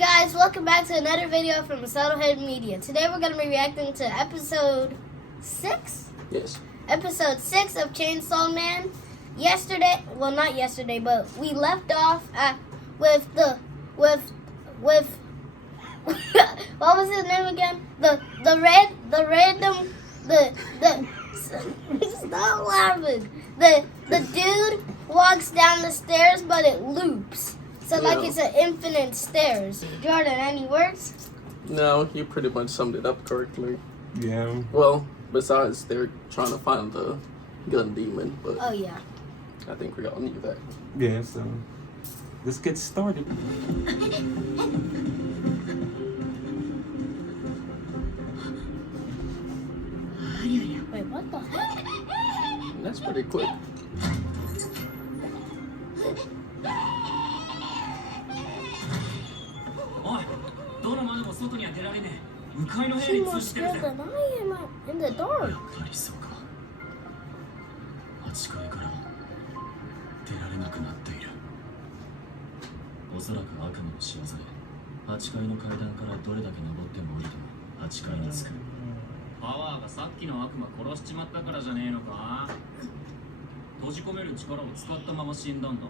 guys? Welcome back to another video from Subtlehead Media. Today we're going to be reacting to episode 6? Yes. Episode 6 of Chainsaw Man. Yesterday, well not yesterday, but we left off with what was his name again? The stop laughing. The dude walks down the stairs, but it loops. So like it's an infinite stairs. Jordan, any words? No, you pretty much summed it up correctly. Yeah. Well, besides they're trying to find the gun demon, but Oh yeah. I think we all knew that. Yeah, so let's get started. Wait, what the heck? That's pretty quick. She's more skilled than I am in the dark. そうか。8階から出られなくなっている。おそらく悪魔の仕業で8階の階段からどれだけ登っても降りても8階に着く。パワーがさっきの悪魔殺しちまったからじゃねえのか。閉じ込める力を使ったまま死んだんだ。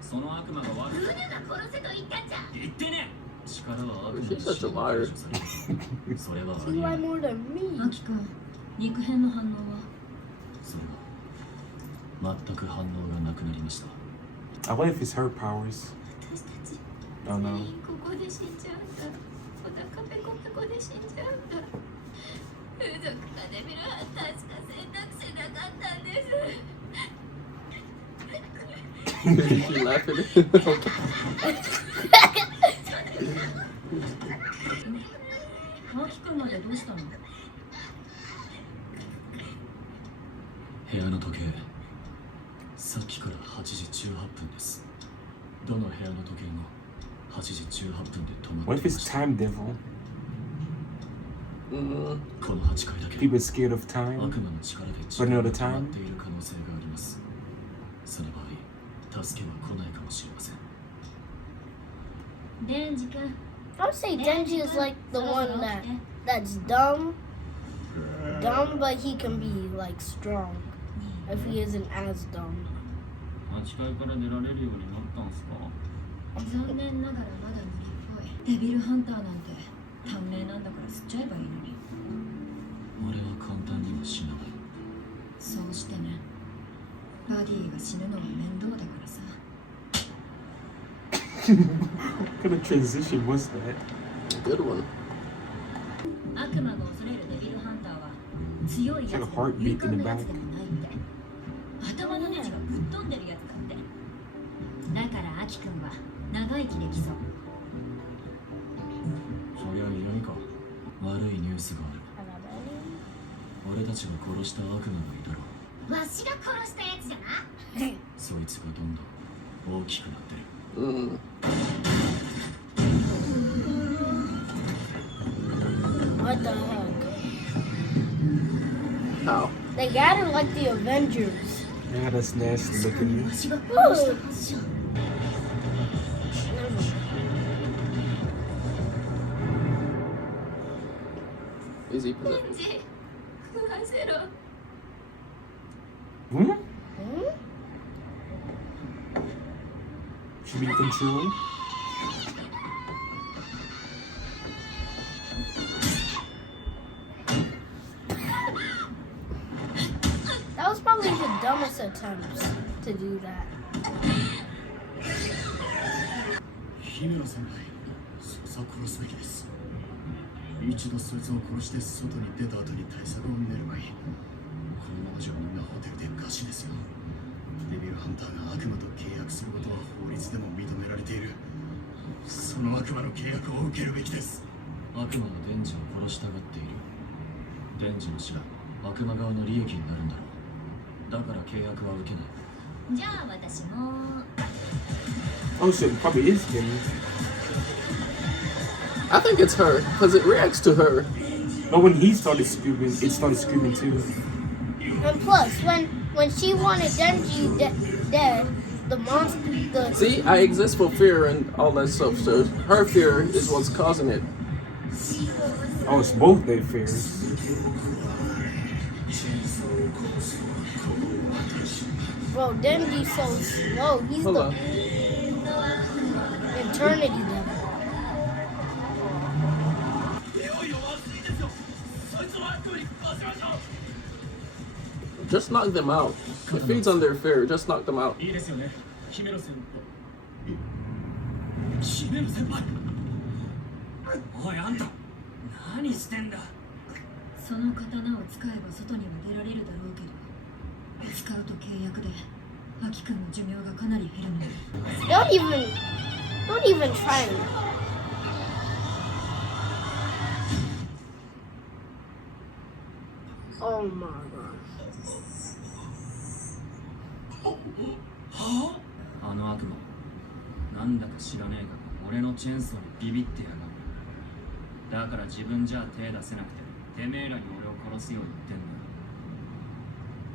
その悪魔が悪い。ルネが殺せと言ったんじゃ。言ってね。力は悪魔の仕業で解除される。それはあり You えな lie い。 more than me. アキ君、肉片の反応はそれは全く反応がなくなりました。 I wonder if it's her powers. 私たち I don't 全 know. 員ここで死んじゃうんだ。お腹ペコペコで死んじゃうんだ。風俗がデビルハンターしか選択肢なかったんです。You laughing? アキ君までどうしたの？部屋の時計、さっきから8時18分です。どの部屋の時計も8時18分で止ま What って if いま it's した。 time devil?この8階だけ People scared of 悪 time. 魔の力で時 Running 間 out が of 止まっ time. ている可能性があります。その場合、助けは来ないかもしれません。デンジ君。 I would say Denji is like the one that's dumb, but he can be like strong if he isn't as dumb. 8階から出られるようになったんすか？残念ながらまだ無理っぽい。デビルハンターなんて短命なんだから吸っちゃえばいいのに。俺は簡単には死なない。そうしてね。バディが死ぬのは面倒だからさ。What kind of transition was that? Good one. 悪魔が恐れるデビルハンターは強いやつでも It's like a heartbeat 勇 in 敢 the なや back. つでもないみたい。頭のネジがぶっ飛んでるやつだって。だからアキ君は長生きできそう。そりゃ嫌味か。悪いニュースがある。俺たちが殺した悪魔がいたろ。わしが殺したやつじゃな。そいつがどんどん大きくなってる。What the heck? How? They got her like the Avengers. Yeah, that's nasty しかも looking. わしが殺したはずじゃん。 Is he デ possessed? ンジ、食わせろ。 Hmm? Hmm? Should be in control. That was probably the dumbest attempts to do that. 姫野先輩、そいつは殺すべきです。一度そいつを殺して外に出た後に対策を練ればいい。このままじゃみんなホテルで餓死ですよ。デビルハンターが悪魔と契約することは法律でも認められている。その悪魔の契約を受けるべきです。悪魔がデンジを殺したがっている。デンジの死が悪魔側の利益になるんだろう。だから契約は受けない。じゃあ私も。 Oh shit, it probably is him. I think it's her, because it reacts to her. But when he started screaming, it started screaming too. And plus, when she wanted Denji dead, the monster. The See, I exist for fear and all that stuff. So her fear is what's causing it. Oh, it's both their fears. bro, Denji's so slow. He's Hold the on. eternity devil. Just knock them out. It feeds on their fear. Just knock them out. いいですよね姫野先輩姫野先輩おいあんた何してんだその刀を使えば外には出られるだろうけど使うと契約でアキ君の寿命がかなり減るの Don't even try me. Oh my god. あの悪魔なんだか知らねえが俺のチェーンソーにビビってやがるだから自分じゃ手出せなくててめえらに俺を殺すよう言ってんだ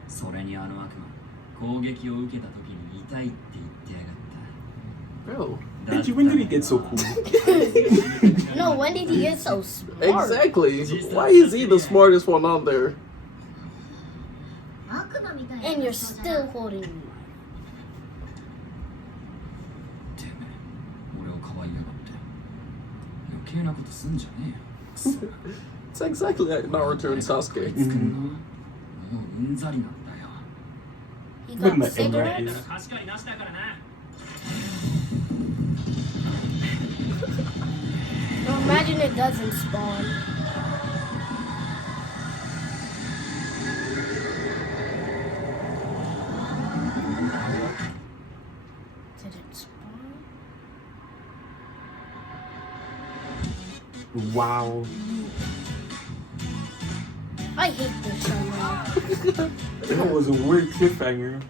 それにあの悪魔攻撃を受けた時に痛いって言ってやがった Bro. Denji, when did he get so cool? No, when did he get so smart? Exactly. Why is he the smartest one on there? 悪魔みたいな And you're 人だな still holding me. てめえ俺をかばいやがって余計なことすんじゃね It's exactly like Naruto and えよ Sasuke. つくんなもううんざりなんだよ He Look got at that Emma cigarettes. is. 貸し借りなしだからな No, imagine it doesn't spawn. Did it spawn? Wow. I hate this show now. That was a weird cliffhanger.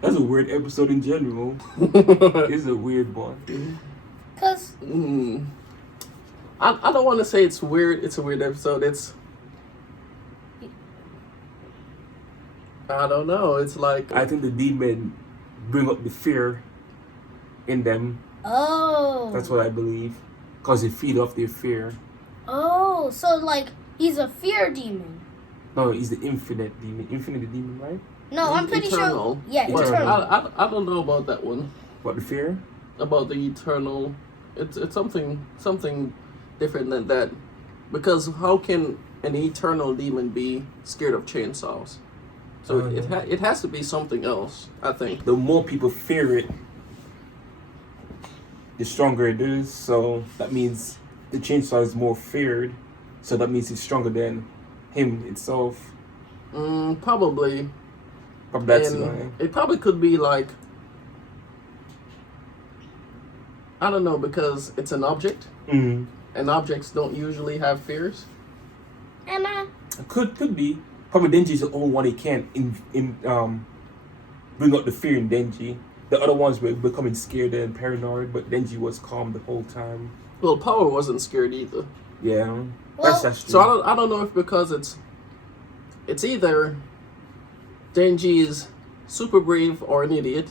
That's a weird episode in general. It's a weird one. Cause I don't want to say it's weird. It's a weird episode. It's I don't know. It's like I think the demon bring up the fear in them. oh, That's what I believe. Because they feed off their fear. oh, so like he's a fear demon. No, he's the infinite demon. Infinite demon, right? No, I'm pretty eternal. sure. Yeah, But eternal. I don't know about that one. What, the fear? About the eternal. It's something different than that. Because how can an eternal demon be scared of chainsaws? So it has to be something else, I think. The more people fear it, the stronger it is. So that means the chainsaw is more feared. So that means it's stronger than him itself. Probably. Probably that's And why. it probably could be like, I don't know, because it's an object, Mm. and objects don't usually have fears. And Could be. Probably Denji's the only one he can't bring up the fear in Denji. The other ones were becoming scared and paranoid, but Denji was calm the whole time. Well, Power wasn't scared either. Yeah, Well- that's true. So I don't know if because it's either Denji is super brave or an idiot,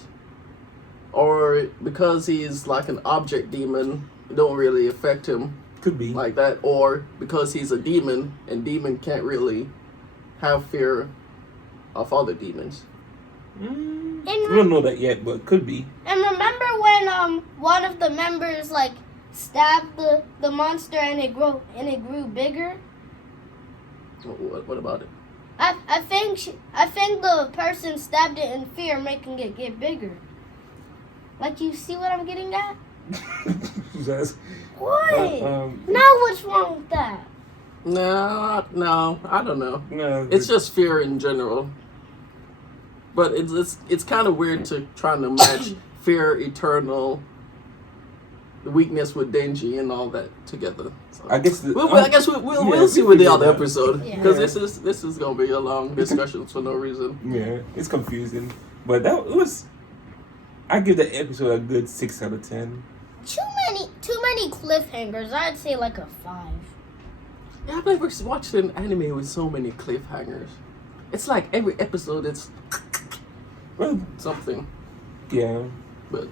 or because he's like an object demon, it don't really affect him Could be. like that, or because he's a demon and demon can't really have fear of other demons. We don't know that yet, but could be. And remember when one of the members like stabbed the monster and it grew bigger? What about it? I think the person stabbed it in fear, making it get bigger. Like, you see what I'm getting at? That's- What? um, Now what's wrong with that? No, I don't know. no, It's just fear in general. But it's kind of weird to try to match fear, eternal, weakness with Denji and all that together. So. I guess. I guess we'll yeah, see we with the figure other it out. episode Yeah. because this is gonna be a long discussion for no reason. Yeah, it's confusing, but that was. I give that episode a good 6 out of 10. Too many cliffhangers. I'd say like a 5. Yeah, I've never watched an anime with so many cliffhangers. It's like every episode it's Well, something. yeah. But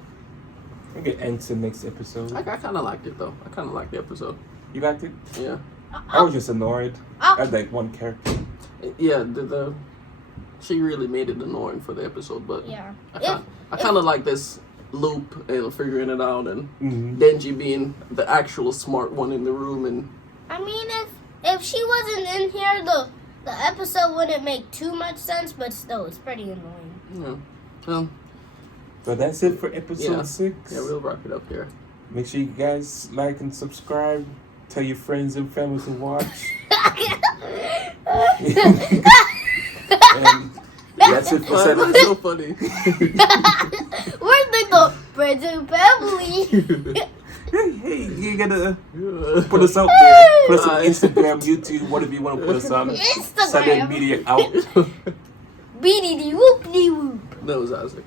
I'll get into next episode. I kind of liked it though. I kind of liked the episode. You liked it? Yeah. I was just annoyed. I had like one character. Yeah. The she really made it annoying for the episode, but Yeah. I kind of like this loop and figuring it out, and Mm-hmm. Denji being the actual smart one in the room, and I mean, if she wasn't in here, the episode wouldn't make too much sense. But still, it's pretty annoying. yeah. But that's it for episode Yeah. 6. Yeah, we'll wrap it up there. Make sure you guys like and subscribe. Tell your friends and family to watch. And that's it for Why Saturday. is it so funny? Where's the friends and family? Hey, you gotta Yeah. put us out there. Put us on Alright. Instagram, YouTube, whatever you want to put us on. Instagram. Saturday Media out. Beady whoop dee whoop. That was Isaac.